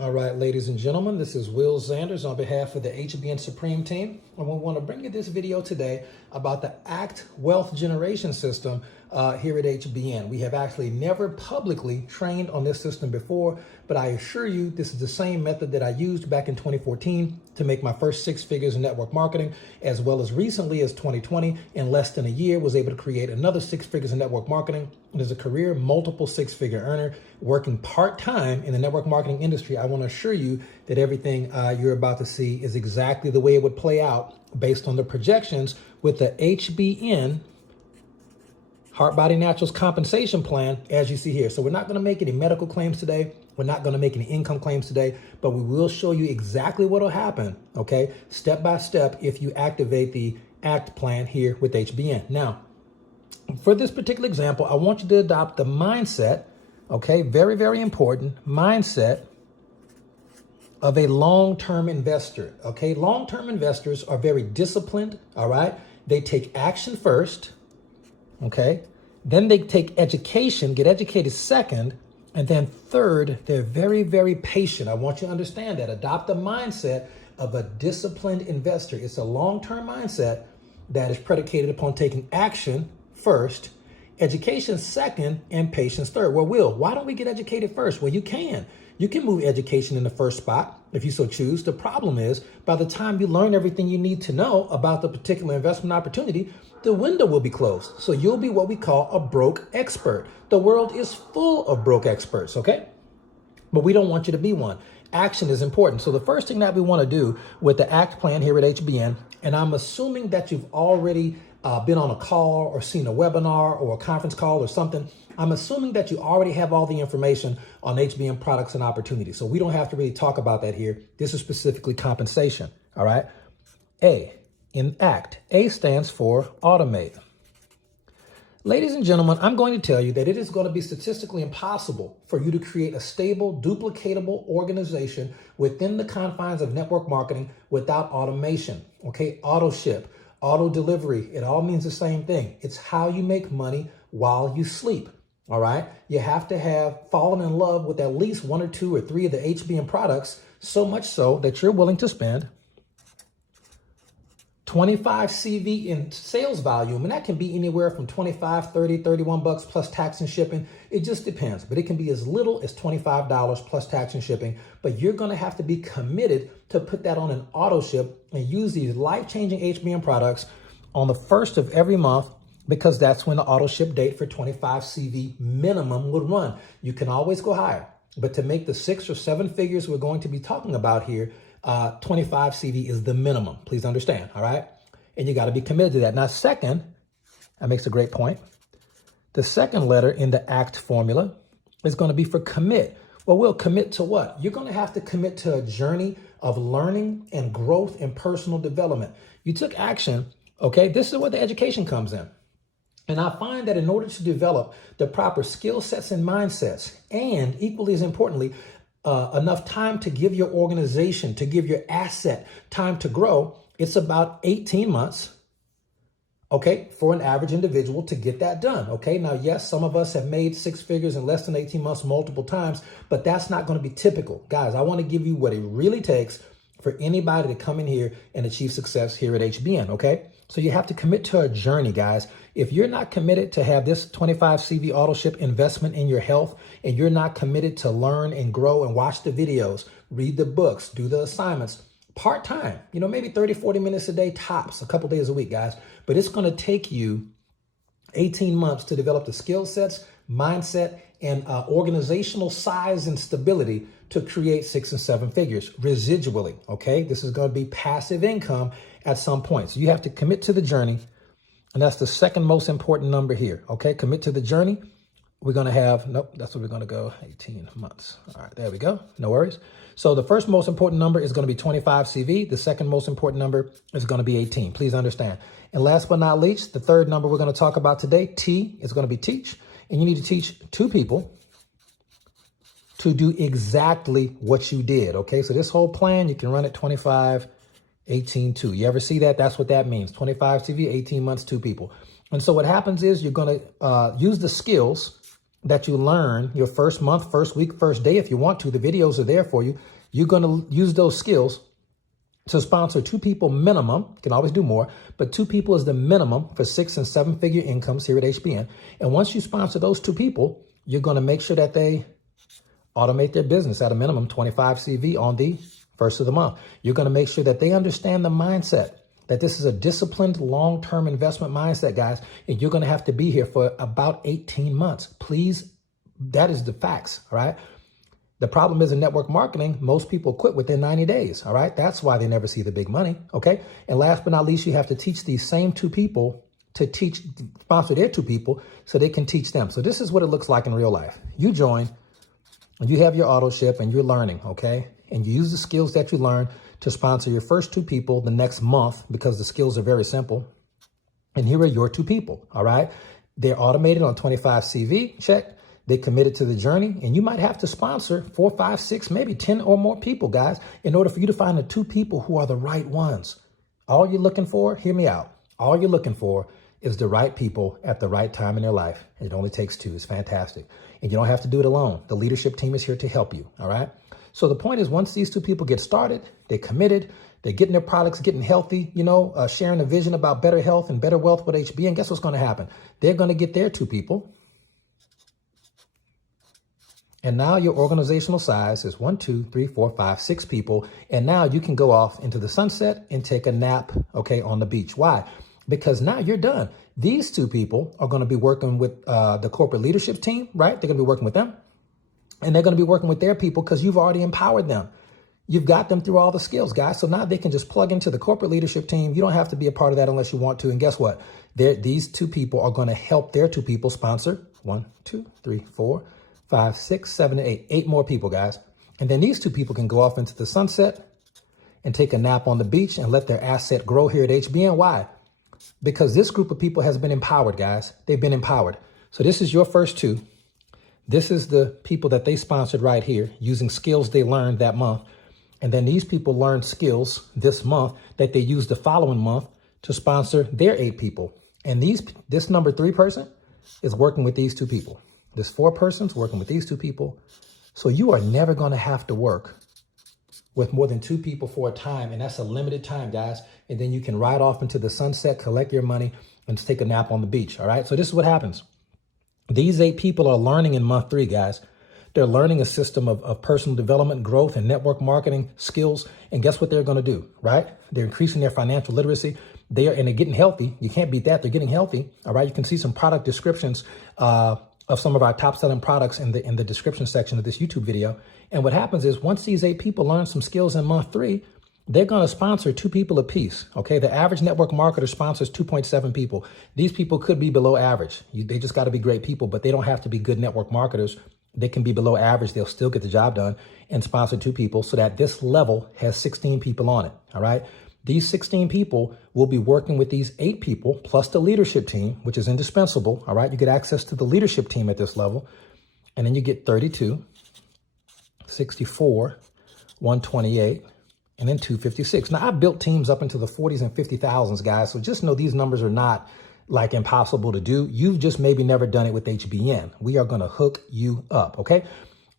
All right, ladies and gentlemen, this is Will Zanders on behalf of the HBN Supreme Team. And we want to bring you this video today about the ACT Wealth Generation System here at HBN. We have actually never publicly trained on this system before, but I assure you this is the same method that I used back in 2014 to make my first six figures in network marketing, as well as recently as 2020, in less than a year, was able to create another six figures in network marketing. And as a career multiple six-figure earner working part-time in the network marketing industry, I want to assure you that everything you're about to see is exactly the way it would play out based on the projections with the HBN Heart Body Naturals compensation plan, as you see here. So we're not going to make any medical claims today. We're not going to make any income claims today, but we will show you exactly what will happen, okay, step by step, if you activate the ACT plan here with HBN. Now, for this particular example, I want you to adopt the mindset, okay, very, very important mindset of a long-term investor, okay? Long-term investors are very disciplined, all right? They take action first, okay? Then they take education, get educated second, and then third, they're very, very patient. I want you to understand that. Adopt the mindset of a disciplined investor. It's a long-term mindset that is predicated upon taking action first, education second, and patience third. Well, Will, why don't we get educated first? Well, you can. You can move education in the first spot if you so choose. The problem is, by the time you learn everything you need to know about the particular investment opportunity, the window will be closed. So you'll be what we call a broke expert. The world is full of broke experts, okay? But we don't want you to be one. Action is important. So the first thing that we want to do with the ACT plan here at HBN, and I'm assuming that you've already been on a call or seen a webinar or a conference call or something, I'm assuming that you already have all the information on HBN products and opportunities. So we don't have to really talk about that here. This is specifically compensation, all right? A in ACT, A stands for automate. Ladies and gentlemen, I'm going to tell you that it is going to be statistically impossible for you to create a stable, duplicatable organization within the confines of network marketing without automation, okay? Auto ship, auto delivery, it all means the same thing. It's how you make money while you sleep, all right? You have to have fallen in love with at least one or two or three of the HBN products, so much so that you're willing to spend 25 CV in sales volume, and that can be anywhere from 25, 30, 31 bucks plus tax and shipping. It just depends, but it can be as little as $25 plus tax and shipping, but you're gonna have to be committed to put that on an auto ship and use these life-changing HBN products on the first of every month, because that's when the auto ship date for 25 CV minimum would run. You can always go higher, but to make the 6 or 7 figures we're going to be talking about here, 25 CV is the minimum. Please understand, all right? And you got to be committed to that. Now, second, that makes a great point. The second letter in the ACT formula is going to be for commit. Well, we'll commit to what? You're going to have to commit to a journey of learning and growth and personal development. You took action, okay? This is where the education comes in. And I find that in order to develop the proper skill sets and mindsets, and equally as importantly, enough time to give your organization, to give your asset time to grow, it's about 18 months, okay, for an average individual to get that done, okay? Now, yes, some of us have made six figures in less than 18 months multiple times, but that's not going to be typical. Guys, I want to give you what it really takes for anybody to come in here and achieve success here at HBN, okay? So you have to commit to a journey, guys. If you're not committed to have this 25 CV auto ship investment in your health, and you're not committed to learn and grow and watch the videos, read the books, do the assignments, part-time, maybe 30, 40 minutes a day tops, a couple days a week, guys. But it's going to take you 18 months to develop the skill sets, mindset, and organizational size and stability to create 6 and 7 figures residually, okay? This is going to be passive income at some point. So you have to commit to the journey, and that's the second most important number here, okay? Commit to the journey. We're going to have, nope, that's where we're going to go, 18 months. All right, there we go. No worries. So the first most important number is going to be 25 CV. The second most important number is going to be 18. Please understand. And last but not least, the third number we're going to talk about today, T, is going to be teach. And you need to teach 2 people to do exactly what you did, okay? So this whole plan, you can run it 25, 18, 2. You ever see that? That's what that means. 25 CV, 18 months, 2 people. And so what happens is you're going to use the skills that you learn your first month, first week, first day, if you want to, the videos are there for you. You're going to use those skills to sponsor 2 people minimum. You can always do more, but 2 people is the minimum for 6 and 7 figure incomes here at HBN. And once you sponsor those 2 people, you're going to make sure that they automate their business at a minimum 25 CV on the first of the month. You're going to make sure that they understand the mindset, that this is a disciplined long-term investment mindset, guys. And you're going to have to be here for about 18 months. Please, that is the facts, all right? The problem is in network marketing, most people quit within 90 days, all right? That's why they never see the big money, okay? And last but not least, you have to teach these same 2 people to sponsor their 2 people so they can teach them. So this is what it looks like in real life. You join, and you have your auto ship and you're learning, okay? And you use the skills that you learn to sponsor your first 2 people the next month because the skills are very simple. And here are your 2 people, all right? They're automated on 25 CV, check. They committed to the journey, and you might have to sponsor 4, 5, 6, maybe 10 or more people, guys, in order for you to find the 2 people who are the right ones. All you're looking for, hear me out. All you're looking for is the right people at the right time in their life. It only takes 2. It's fantastic. And you don't have to do it alone. The leadership team is here to help you, all right? So the point is, once these 2 people get started, they're committed, they're getting their products, getting healthy, sharing a vision about better health and better wealth with HBN. Guess what's going to happen? They're going to get their 2 people. And now your organizational size is 1, 2, 3, 4, 5, 6 people. And now you can go off into the sunset and take a nap, okay, on the beach. Why? Because now you're done. These 2 people are going to be working with the corporate leadership team, right? They're going to be working with them. And they're going to be working with their people because you've already empowered them. You've got them through all the skills, guys. So now they can just plug into the corporate leadership team. You don't have to be a part of that unless you want to. And guess what? These 2 people are going to help their 2 people sponsor 1, 2, 3, 4, 5, 6, 7, 8. 8 more people, guys. And then these 2 people can go off into the sunset and take a nap on the beach and let their asset grow here at HBN. Why? Because this group of people has been empowered, guys. They've been empowered. So this is your first 2. This is the people that they sponsored right here using skills they learned that month. And then these people learned skills this month that they use the following month to sponsor their 8 people. And this number 3 person is working with these 2 people. This 4 persons working with these 2 people. So you are never going to have to work with more than 2 people for a time. And that's a limited time, guys. And then you can ride off into the sunset, collect your money, and take a nap on the beach. All right. So this is what happens. These 8 people are learning in month 3, guys. They're learning a system of personal development, growth, and network marketing skills. And guess what they're going to do, right? They're increasing their financial literacy. And they're getting healthy. You can't beat that. They're getting healthy. All right. You can see some product descriptions of some of our top selling products in the description section of this YouTube video. And what happens is once these 8 people learn some skills in month 3, they're going to sponsor 2 people apiece. Okay. The average network marketer sponsors 2.7 people. These people could be below average. They just got to be great people, but they don't have to be good network marketers. They can be below average. They'll still get the job done and sponsor 2 people so that this level has 16 people on it. All right. These 16 people will be working with these 8 people plus the leadership team, which is indispensable. All right. You get access to the leadership team at this level. And then you get 32, 64, 128, and then 256. Now, I've built teams up into the 40s and 50,000s, guys. So just know these numbers are not like impossible to do. You've just maybe never done it with HBN. We are going to hook you up. Okay.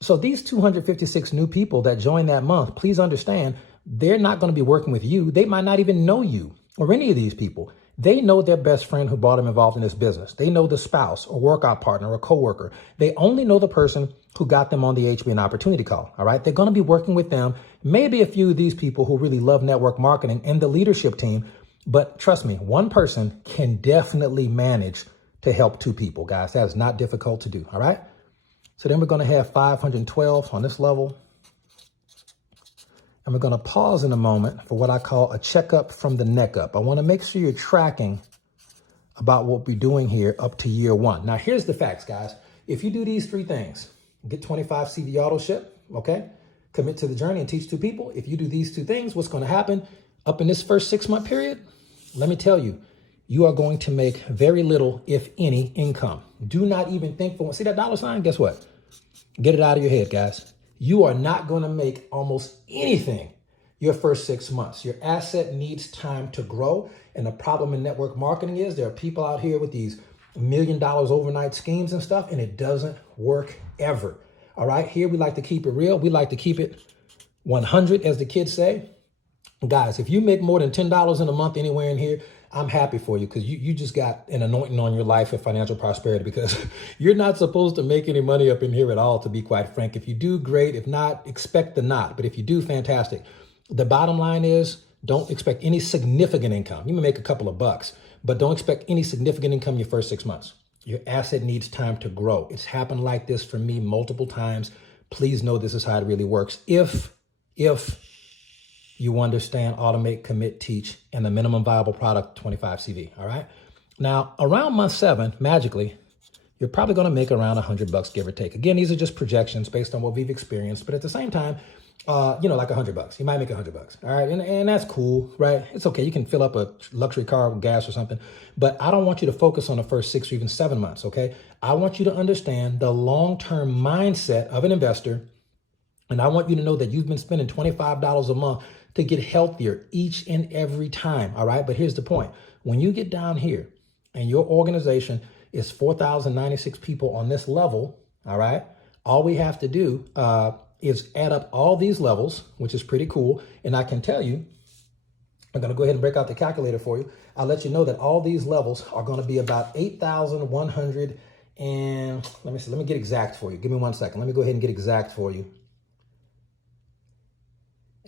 So these 256 new people that joined that month, please understand, they're not going to be working with you. They might not even know you or any of these people. They know their best friend who brought them involved in this business. They know the spouse or workout partner or coworker. They only know the person who got them on the HBN opportunity call. All right. They're going to be working with them. Maybe a few of these people who really love network marketing and the leadership team. But trust me, one person can definitely manage to help 2 people, guys. That is not difficult to do. All right. So then we're going to have 512 on this level. And we're going to pause in a moment for what I call a checkup from the neck up. I want to make sure you're tracking about what we're doing here up to year 1. Now, here's the facts, guys. If you do these 3 things, get 25 CV auto ship, okay? Commit to the journey and teach 2 people. If you do these 2 things, what's going to happen up in this first 6-month period? Let me tell you, you are going to make very little, if any, income. Do not even think for, see that dollar sign? Guess what? Get it out of your head, guys. You are not going to make almost anything your first 6 months. Your asset needs time to grow. And the problem in network marketing is there are people out here with these $1 million overnight schemes and stuff, and it doesn't work ever. All right, here we like to keep it real. We like to keep it 100, as the kids say. Guys, if you make more than $10 in a month anywhere in here, I'm happy for you, because you just got an anointing on your life of financial prosperity, because you're not supposed to make any money up in here at all, to be quite frank. If you do, great. If not, expect the not. But if you do, fantastic. The bottom line is, don't expect any significant income. You may make a couple of bucks, but don't expect any significant income your first 6 months. Your asset needs time to grow. It's happened like this for me multiple times. Please know this is how it really works. If you understand automate, commit, teach, and the minimum viable product 25 CV. All right. Now, around month 7, magically, you're probably going to make around $100, give or take. Again, these are just projections based on what we've experienced. But at the same time, like $100. You might make $100. All right. And that's cool, right? It's okay. You can fill up a luxury car with gas or something. But I don't want you to focus on the first 6 or even 7 months. Okay. I want you to understand the long-term mindset of an investor. And I want you to know that you've been spending $25 a month to get healthier each and every time. All right. But here's the point. When you get down here and your organization is 4,096 people on this level, all right, all we have to do is add up all these levels, which is pretty cool. And I can tell you, I'm going to go ahead and break out the calculator for you. I'll let you know that all these levels are going to be about 8,100. And let me see, let me get exact for you. Give me 1 second. Let me go ahead and get exact for you.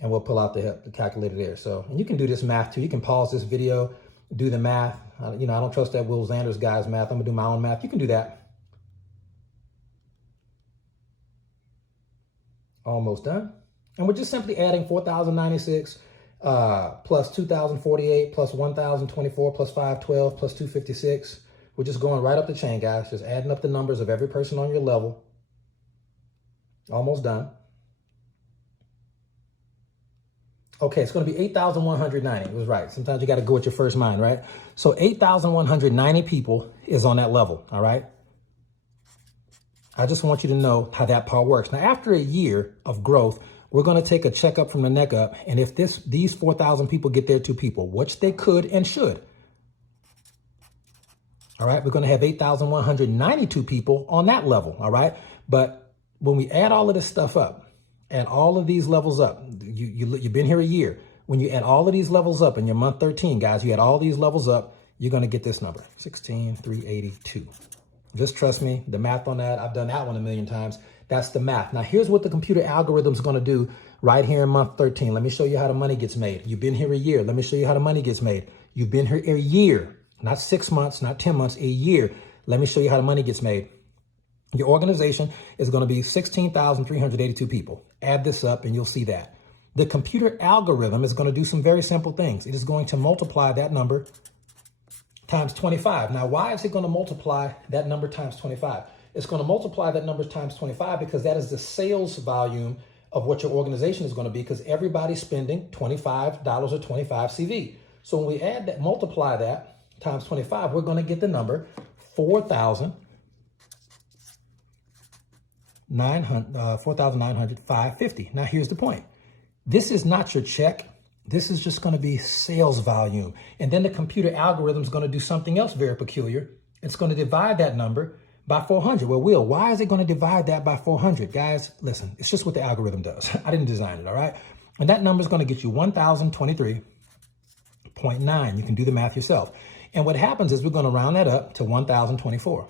And we'll pull out the calculator there. So, and you can do this math too. You can pause this video, do the math. I don't trust that Will Zanders guy's math. I'm gonna do my own math. You can do that. Almost done. And we're just simply adding 4,096 plus 2,048 plus 1,024 plus 512 plus 256. We're just going right up the chain, guys. Just adding up the numbers of every person on your level. Almost done. Okay, it's going to be 8,190. It was right. Sometimes you got to go with your first mind, right? So 8,190 people is on that level, all right? I just want you to know how that part works. Now, after a year of growth, we're going to take a checkup from the neck up. And if these 4,000 people get their 2 people, which they could and should, all right, we're going to have 8,192 people on that level, all right? But when we add all of this stuff up, and all of these levels up, you've been here a year. When you add all of these levels up in your month 13, guys, you add all these levels up, you're going to get this number, 16,382. Just trust me, the math on that, I've done that one a million times. That's the math. Now, here's what the computer algorithm is going to do right here in month 13. Let me show you how the money gets made. You've been here a year. Let me show you how the money gets made. You've been here a year, not 6 months, not 10 months, a year. Let me show you how the money gets made. Your organization is going to be 16,382 people. Add this up and you'll see that. The computer algorithm is going to do some very simple things. It is going to multiply that number times 25. Now, why is it going to multiply that number times 25? It's going to multiply that number times 25 because that is the sales volume of what your organization is going to be, because everybody's spending $25 or 25 CV. So when we add that, multiply that times 25, we're going to get the number 4,900,550. Now, here's the point. This is not your check. This is just going to be sales volume. And then the computer algorithm is going to do something else very peculiar. It's going to divide that number by 400. Well, Will, why is it going to divide that by 400? Guys, listen, it's just what the algorithm does. I didn't design it, all right? And that number is going to get you 1,023.9. You can do the math yourself. And what happens is we're going to round that up to 1,024.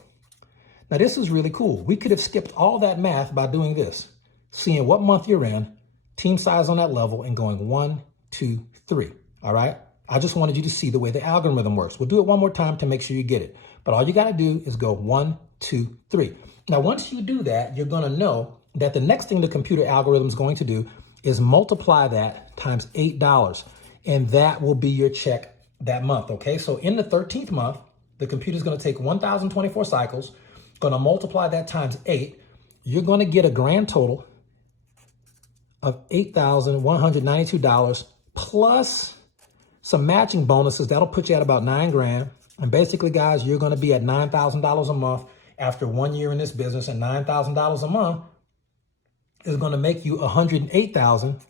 Now, this is really cool. We could have skipped all that math by doing this, seeing what month you're in, team size on that level, and going 1, 2, 3. All right. I just wanted you to see the way the algorithm works. We'll do it one more time to make sure you get it. But all you got to do is go 1, 2, 3. Now, once you do that, you're going to know that the next thing the computer algorithm is going to do is multiply that times $8. And that will be your check that month. Okay. So in the 13th month, the computer is going to take 1,024 cycles, going to multiply that times 8. You're going to get a grand total of $8,192 plus some matching bonuses. That'll put you at about $9,000. And basically, guys, you're going to be at $9,000 a month after 1 year in this business, and $9,000 a month is going to make you $108,000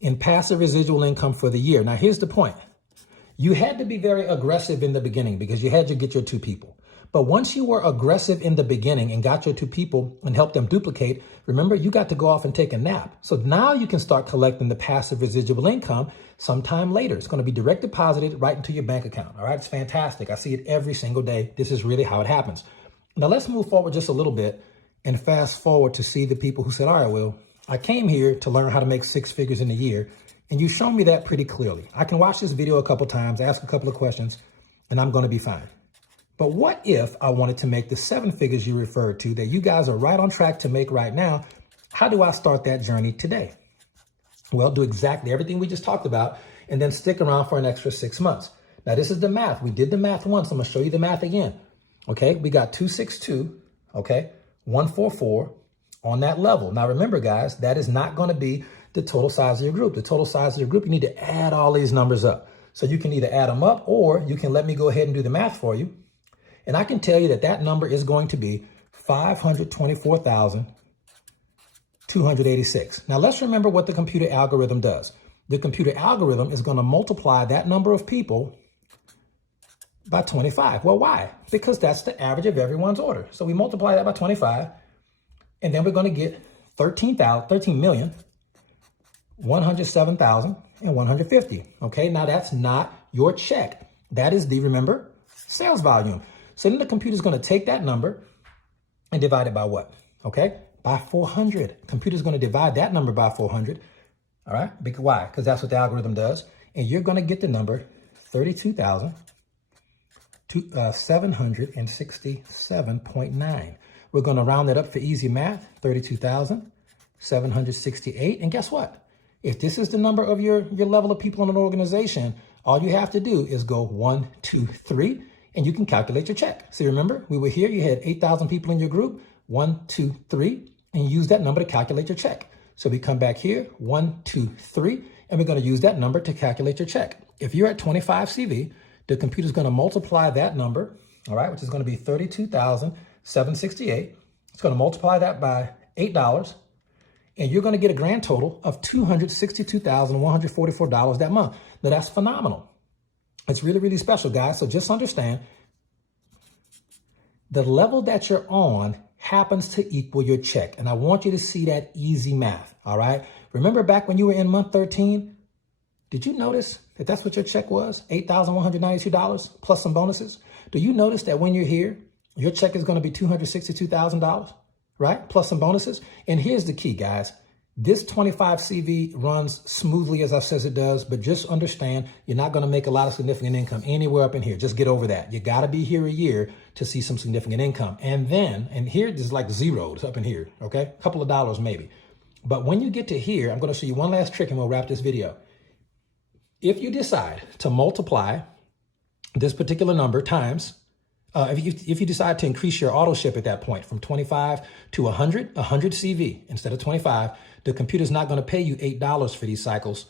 in passive residual income for the year. Now, here's the point. You had to be very aggressive in the beginning because you had to get your 2 people. But once you were aggressive in the beginning and got your two people and helped them duplicate, remember, you got to go off and take a nap. So now you can start collecting the passive residual income sometime later. It's going to be direct deposited right into your bank account. All right. It's fantastic. I see it every single day. This is really how it happens. Now let's move forward just a little bit and fast forward to see the people who said, all right, Will, I came here to learn how to make six figures in a year. And you shown me that pretty clearly. I can watch this video a couple times, ask a couple of questions, and I'm going to be fine. But what if I wanted to make the seven figures you referred to that you guys are right on track to make right now? How do I start that journey today? Well, do exactly everything we just talked about and then stick around for an extra 6 months. Now, this is the math. We did the math once. I'm going to show you the math again. Okay, we got 262, okay, 144 on that level. Now, remember, guys, that is not going to be the total size of your group. The total size of your group, you need to add all these numbers up. So you can either add them up or you can let me go ahead and do the math for you. And I can tell you that that number is going to be 524,286. Now let's remember what the computer algorithm does. The computer algorithm is going to multiply that number of people by 25. Well, why? Because that's the average of everyone's order. So we multiply that by 25, and then we're going to get 13,107,150. Okay, now that's not your check. That is the, remember, sales volume. So then the computer is going to take that number and divide it by what? Okay, by 400. Computer is going to divide that number by 400. All right, because why? Because that's what the algorithm does. And you're going to get the number 32,767.9. We're going to round it up for easy math, 32,768. And guess what? If this is the number of your level of people in an organization, all you have to do is go 1, 2, 3, and you can calculate your check. See, remember, we were here, you had 8,000 people in your group, 1, 2, 3, and you use that number to calculate your check. So we come back here, 1, 2, 3, and we're going to use that number to calculate your check. If you're at 25 CV, the computer is going to multiply that number, all right, which is going to be 32,768. It's going to multiply that by $8, and you're going to get a grand total of $262,144 that month. Now, that's phenomenal. It's really, really special, guys. So just understand the level that you're on happens to equal your check. And I want you to see that easy math, all right? Remember back when you were in month 13, did you notice that that's what your check was? $8,192 plus some bonuses. Do you notice that when you're here, your check is going to be $262,000, right? Plus some bonuses. And here's the key, guys. This 25 CV runs smoothly as I says it does, but just understand you're not going to make a lot of significant income anywhere up in here. Just get over that. You got to be here a year to see some significant income. And then, and here there's like zeros up in here, okay? A couple of dollars maybe. But when you get to here, I'm going to show you one last trick and we'll wrap this video. If you decide to multiply this particular number times, if you decide to increase your auto ship at that point from 25 to 100 CV instead of 25, the computer's not going to pay you $8 for these cycles.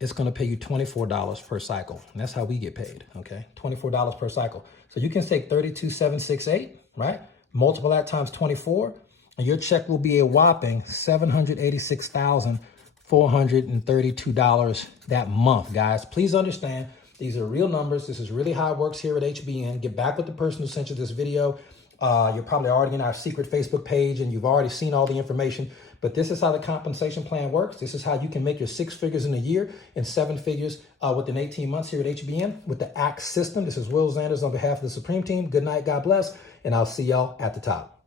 It's going to pay you $24 per cycle. And that's how we get paid, okay? $24 per cycle. So you can take 32,768, right? Multiply that times 24, and your check will be a whopping $786,432 that month, guys. Please understand, these are real numbers. This is really how it works here at HBN. Get back with the person who sent you this video. You're probably already in our secret Facebook page and you've already seen all the information, but this is how the compensation plan works. This is how you can make your 6 figures in a year and 7 figures within 18 months here at HBN with the ACT system. This is Will Zanders on behalf of the Supreme Team. Good night, God bless, and I'll see y'all at the top.